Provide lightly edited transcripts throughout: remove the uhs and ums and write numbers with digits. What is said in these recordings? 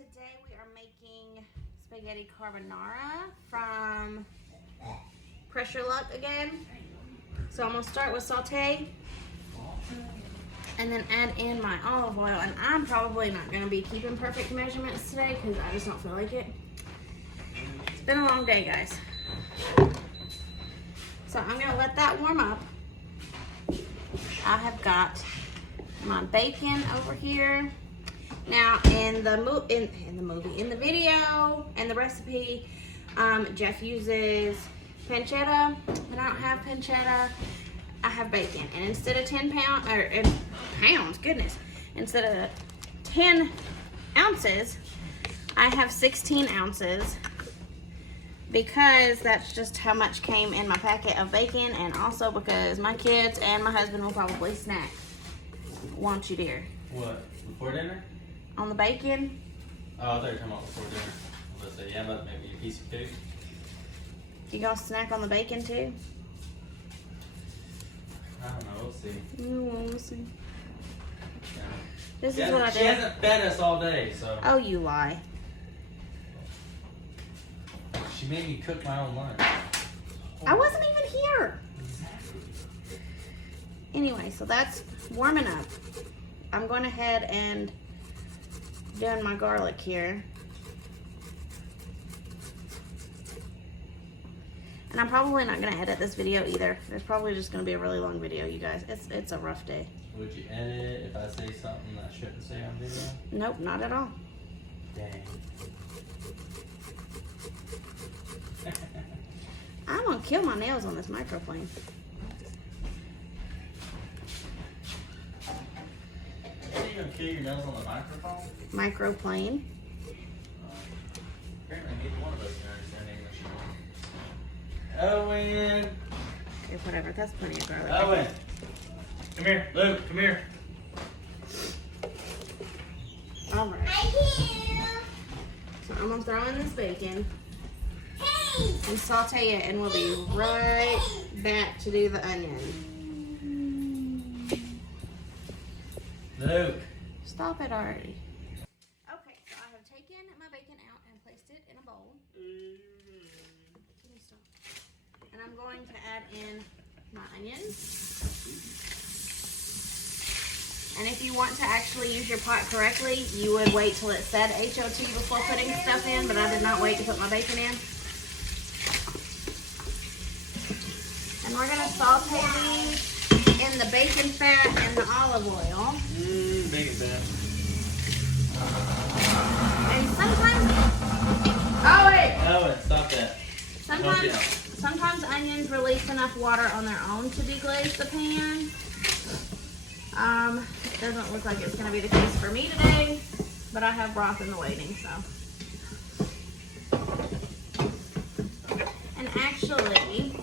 today we are making spaghetti carbonara from Pressure Luck again. So I'm gonna start with saute and then add in my olive oil. And I'm probably not gonna be keeping perfect measurements today because I just don't feel like it. It's been a long day, guys. So I'm gonna let that warm up. I have got my bacon over here. Now in the video and the recipe, Jeff uses pancetta, but I don't have pancetta. I have bacon, and instead of 10 pounds, goodness, instead of 10 ounces, I have 16 ounces because that's just how much came in my packet of bacon, and also because my kids and my husband will probably snack. Won't you, dear? What? Before dinner? On the bacon? Oh, I thought you were talking about before dinner. Let's say, yeah, but maybe a piece of cake. You gonna snack on the bacon too? I don't know, we'll see. We'll see. Yeah. This is what I She did. hasn't fed us all day, so. Oh, you lie. She made me cook my own lunch. I wasn't even here. Anyway, so that's warming up. I'm going ahead and doing my garlic here. And I'm probably not going to edit this video either. It's probably just going to be a really long video, you guys. It's a rough day. Would you edit it if I say something I shouldn't say on video? Nope, not at all. Dang. I'm going to kill my nails on this microplane. Are you gonna kill your nails on the microphone? Microplane. Apparently neither one of us can understand English. Owen! Okay, whatever. That's plenty of garlic. Owen! Come here. Luke, come here. All right. So I'm going to throw in this bacon and saute it, and we'll be right back to do the onion. Luke. Stop it already. Okay, so I have taken my bacon out and placed it in a bowl. And I'm going to add in my onions. And if you want to actually use your pot correctly, you would wait till it said HOT before putting stuff in, but I did not wait to put my bacon in. And we're going to saute these in the bacon fat and the olive oil. Bacon fat. And sometimes, oh wait! Owen, stop that. Sometimes onions release enough water on their own to deglaze the pan. It doesn't look like it's going to be the case for me today, but I have broth in the waiting, so. And actually,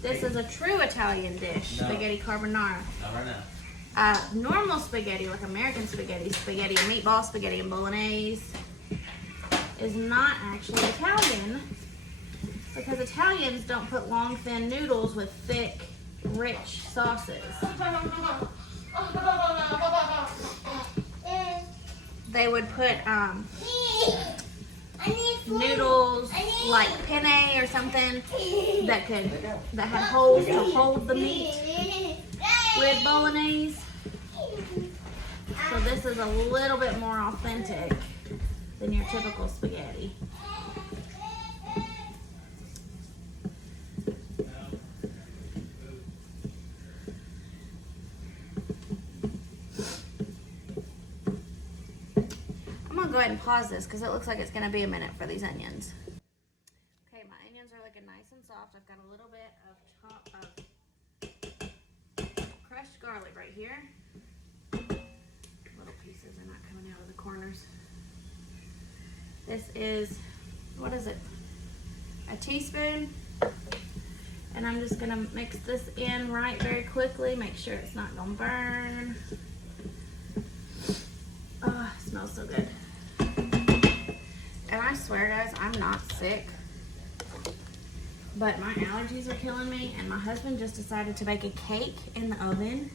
this is a true Italian dish, spaghetti carbonara. Not right now. Normal spaghetti, like American spaghetti, spaghetti and meatball, spaghetti and bolognese, is not actually Italian because Italians don't put long, thin noodles with thick, rich sauces. They would put noodles like penne or something that had holes to hold the meat with bolognese. So this is a little bit more authentic than your typical spaghetti. I'm gonna go ahead and pause this because it looks like it's gonna be a minute for these onions. Okay, my onions are looking nice and soft. I've got a little bit of crushed garlic right here. Little pieces are not coming out of the corners. This is, what is it? A teaspoon. And I'm just gonna mix this in right very quickly. Make sure it's not gonna burn. Oh, it smells so good. And I swear, guys, I'm not sick. But my allergies are killing me, and my husband just decided to bake a cake in the oven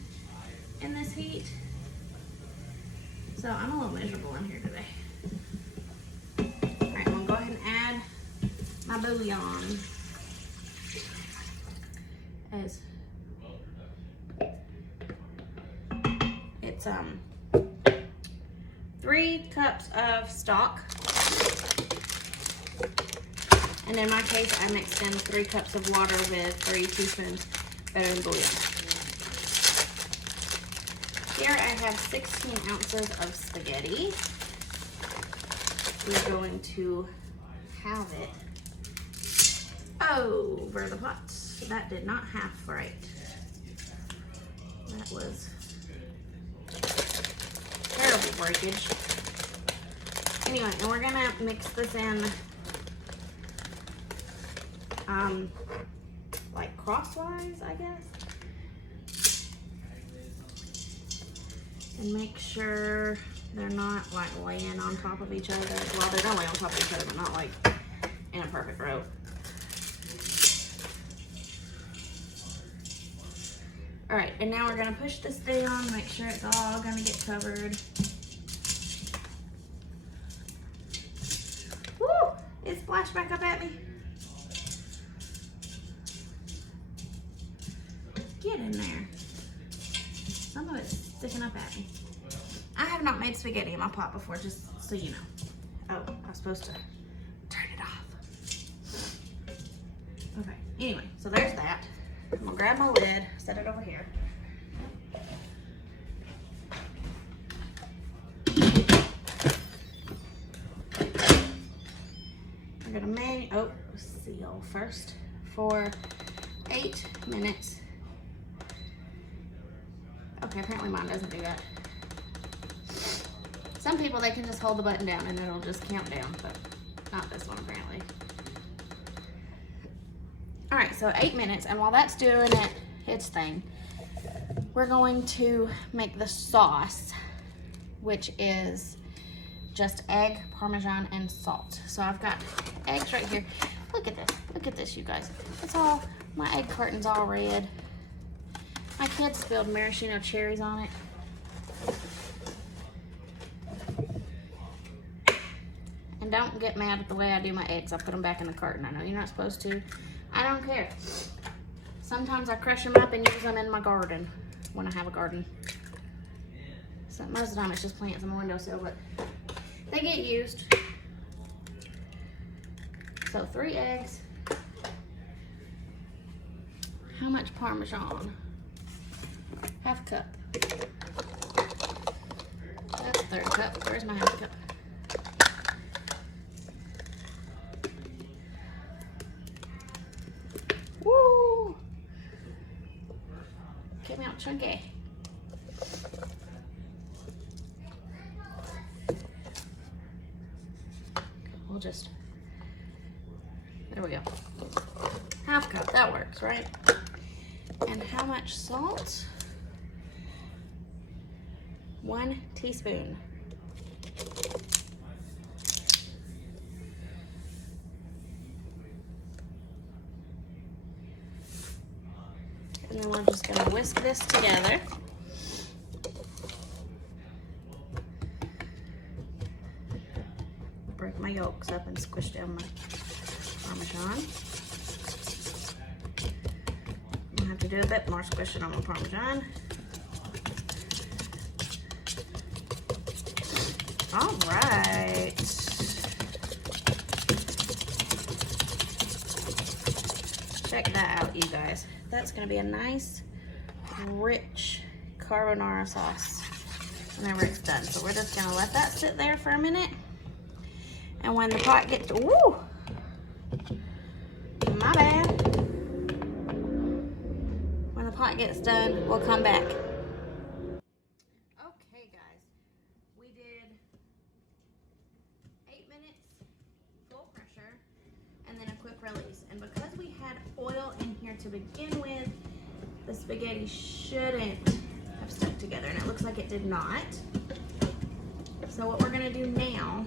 in this heat. So I'm a little miserable in here today. All right, I'm gonna go ahead and add my bouillon. It's 3 cups of stock. And in my case, I mixed in 3 cups of water with 3 teaspoons better than bouillon. Here I have 16 ounces of spaghetti. We're going to have it over the pot. That did not half right. That was terrible breakage. Anyway, and we're gonna mix this in like crosswise, I guess. And make sure they're not like laying on top of each other. Well, they're gonna lay on top of each other, but not like in a perfect row. All right, and now we're gonna push this down, make sure it's all gonna get covered. Woo! It splashed back up at me. Get in there. Some of it's sticking up at me. I have not made spaghetti in my pot before, just so you know. Oh, I was supposed to turn it off. Okay, anyway, so there's that. I'm gonna grab my lid, set it over here. We're gonna seal first for 8 minutes. Okay, apparently mine doesn't do that. Some people, they can just hold the button down and it'll just count down, but not this one apparently. All right, so 8 minutes, and while that's doing its thing, we're going to make the sauce, which is just egg, Parmesan, and salt. So I've got eggs right here. Look at this, you guys. It's all, my egg carton's all red. My kids spilled maraschino cherries on it. And don't get mad at the way I do my eggs. I put them back in the carton. I know you're not supposed to. I don't care. Sometimes I crush them up and use them in my garden when I have a garden. So most of the time it's just plants on the windowsill, but they get used. So 3 eggs. How much Parmesan? Half cup. That's 1/3 cup. Where's my half cup? Woo! Came out chunky. We'll just, there we go. Half cup, that works, right? And how much salt? 1 teaspoon. And then we're just gonna whisk this together. Break my yolks up and squish down my Parmesan. I'm gonna have to do a bit more squishing on my Parmesan. All right. Check that out, you guys. That's gonna be a nice, rich carbonara sauce whenever it's done. So we're just gonna let that sit there for a minute. And when the pot gets, woo! My bad. When the pot gets done, we'll come back. Okay, guys. We did 8 minutes, full pressure, and then a quick release. And because we had oil in here to begin with, the spaghetti shouldn't have stuck together, and it looks like it did not. So what we're gonna do now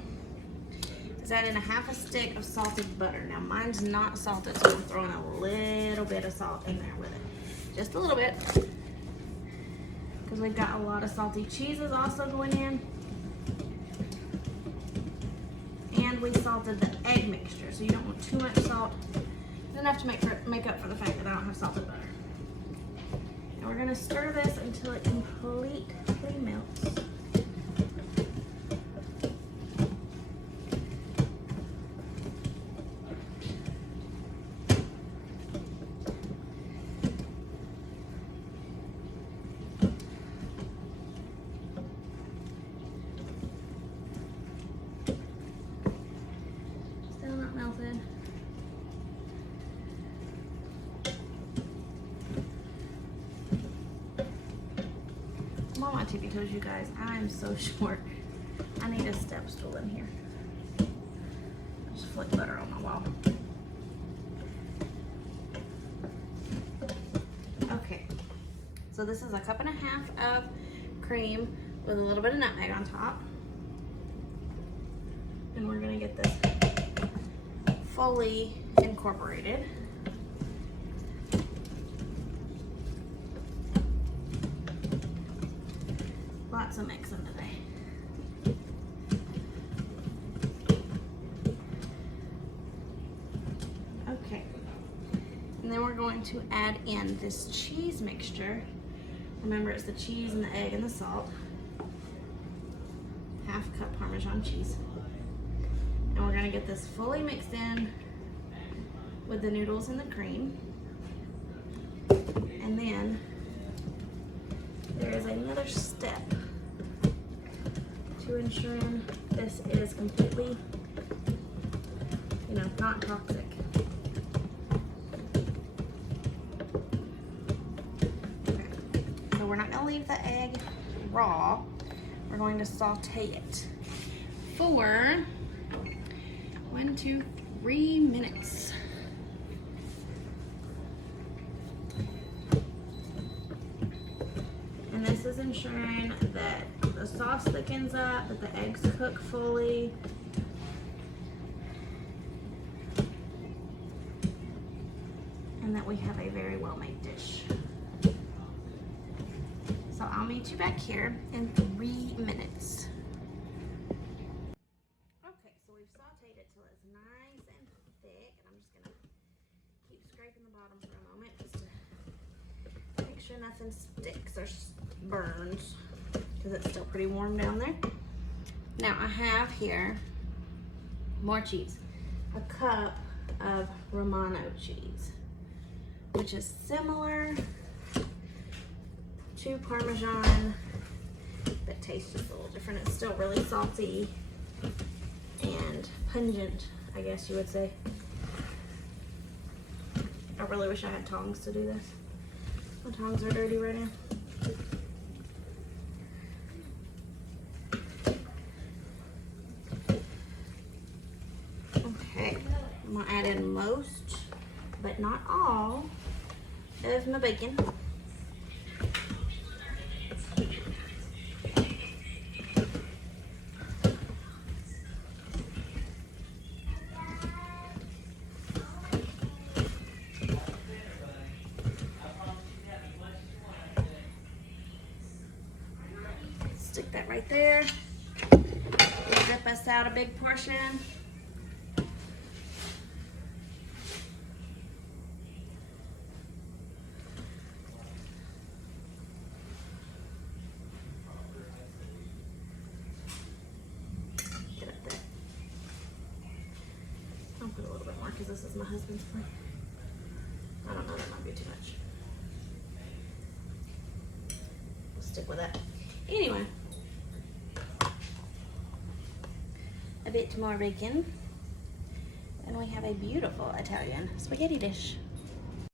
is add in a 1/2 stick of salted butter. Now mine's not salted, so I'm throwing a little bit of salt in there with it. Just a little bit. Because we've got a lot of salty cheeses also going in. and we salted the egg mixture. So you don't want too much salt. Enough to make up for the fact that I don't have salted butter. And we're gonna stir this until it completely melts. Still not melted. I'm on my tippy toes, you guys. I'm so short. I need a step stool in here. Just flick butter on my wall. Okay, so this is a cup and a half of cream with a little bit of nutmeg on top. And we're gonna get this fully incorporated. Lots of mixing today. Okay, and then we're going to add in this cheese mixture. Remember, it's the cheese and the egg and the salt. Half cup Parmesan cheese. And we're gonna get this fully mixed in with the noodles and the cream. And then there is another step to ensuring this is completely, not toxic. Okay. So we're not gonna leave the egg raw. We're going to saute it for 1, 2, 3 minutes. And this is ensuring that the sauce thickens up, that the eggs cook fully. And that we have a very well-made dish. So I'll meet you back here in 3 minutes. Okay, so we've sauteed it till it's nice and thick. And I'm just gonna keep scraping the bottom for a moment just to make sure nothing sticks or burns, because it's still pretty warm down there. Now I have here more cheese, a cup of Romano cheese, which is similar to Parmesan, but tastes just a little different. It's still really salty and pungent, I guess you would say. I really wish I had tongs to do this. My tongs are dirty right now. Okay, I'm gonna add in most, but not all, of my bacon. Stick that right there. Zip us out a big portion. Get up there. I'll put a little bit more because this is my husband's plate. I don't know, that might be too much. We'll stick with that. Anyway, a bit more bacon, and we have a beautiful Italian spaghetti dish.